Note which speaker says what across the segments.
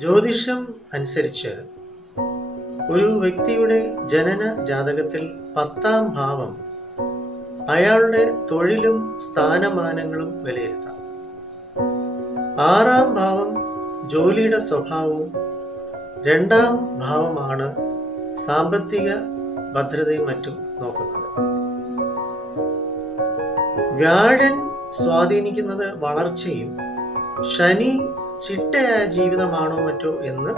Speaker 1: ജ്യോതിഷം അനുസരിച്ച് ഒരു വ്യക്തിയുടെ ജനന ജാതകത്തിൽ പത്താം ഭാവം അയാളുടെ തൊഴിലും സ്ഥാനമാനങ്ങളും വിലയിരുത്താം. ആറാം ഭാവം ജോലിയുടെ സ്വഭാവവും രണ്ടാം ഭാവമാണ് സാമ്പത്തിക ഭദ്രതയും മറ്റും നോക്കുന്നത്. വ്യാഴൻ സ്വാധീനിക്കുന്നത് വളർച്ചയും ശനി ചിട്ടയായ ജീവിതമാണോ മറ്റോ എന്ന്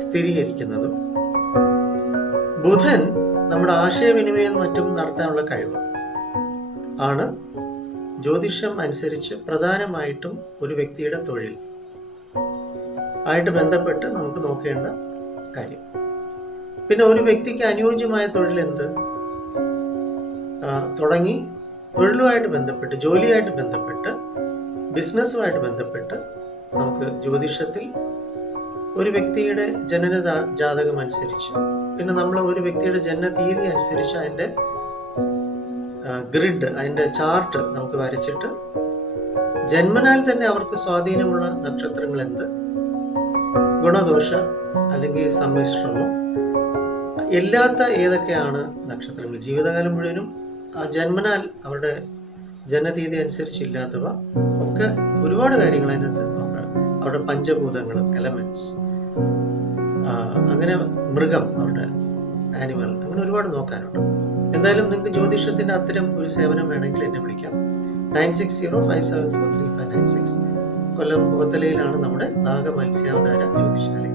Speaker 1: സ്ഥിരീകരിക്കുന്നതും ബുധൻ നമ്മുടെ ആശയവിനിമയം മറ്റും നടത്താനുള്ള കഴിവ് ആണ്. ജ്യോതിഷം അനുസരിച്ച് പ്രധാനമായിട്ടും ഒരു വ്യക്തിയുടെ തൊഴിൽ ആയിട്ട് ബന്ധപ്പെട്ട് നമുക്ക് നോക്കേണ്ട കാര്യം. പിന്നെ ഒരു വ്യക്തിക്ക് അനുയോജ്യമായ തൊഴിൽ എന്ത്? തുടങ്ങി തൊഴിലുമായിട്ട് ബന്ധപ്പെട്ട് ജോലിയായിട്ട് ബന്ധപ്പെട്ട് ബിസിനസ്സുമായിട്ട് ബന്ധപ്പെട്ട് നമുക്ക് ജ്യോതിഷത്തിൽ ഒരു വ്യക്തിയുടെ ജനന ജാതകം അനുസരിച്ച് പിന്നെ നമ്മൾ ഒരു വ്യക്തിയുടെ ജനന തീയതി അനുസരിച്ച് അതിന്റെ ഗ്രിഡ് അതിന്റെ ചാർട്ട് നമുക്ക് വരച്ചിട്ട് ജന്മനാൽ തന്നെ അവർക്ക് സ്വാധീനമുള്ള നക്ഷത്രങ്ങൾ എന്ത്? ഗുണദോഷ അല്ലെങ്കിൽ സമ്മിശ്രമോ? ഇല്ലാത്ത ഏതൊക്കെയാണ് നക്ഷത്രങ്ങൾ? ജീവിതകാലം മുഴുവനും ആ ജന്മനാൽ അവരുടെ ജനതീയതി അനുസരിച്ച് ഇല്ലാത്തവ ഒക്കെ ഒരുപാട് കാര്യങ്ങൾ അതിനകത്ത് നോക്കാം പഞ്ചഭൂതങ്ങളും എലമെന്റ്സ് അങ്ങനെ മൃഗം അവരുടെ ആനിമൽ അങ്ങനെ ഒരുപാട് നോക്കാനുണ്ട്. എന്തായാലും നിങ്ങൾക്ക് ജ്യോതിഷത്തിന്റെ അത്തരം ഒരു സേവനം വേണമെങ്കിൽ എന്നെ വിളിക്കാം. Nine six zero five seven four three five nine six Kollam മുഖത്തലയിലാണ് നമ്മുടെ നാഗമത്സ്യാവതാര ജ്യോതിഷാലയം.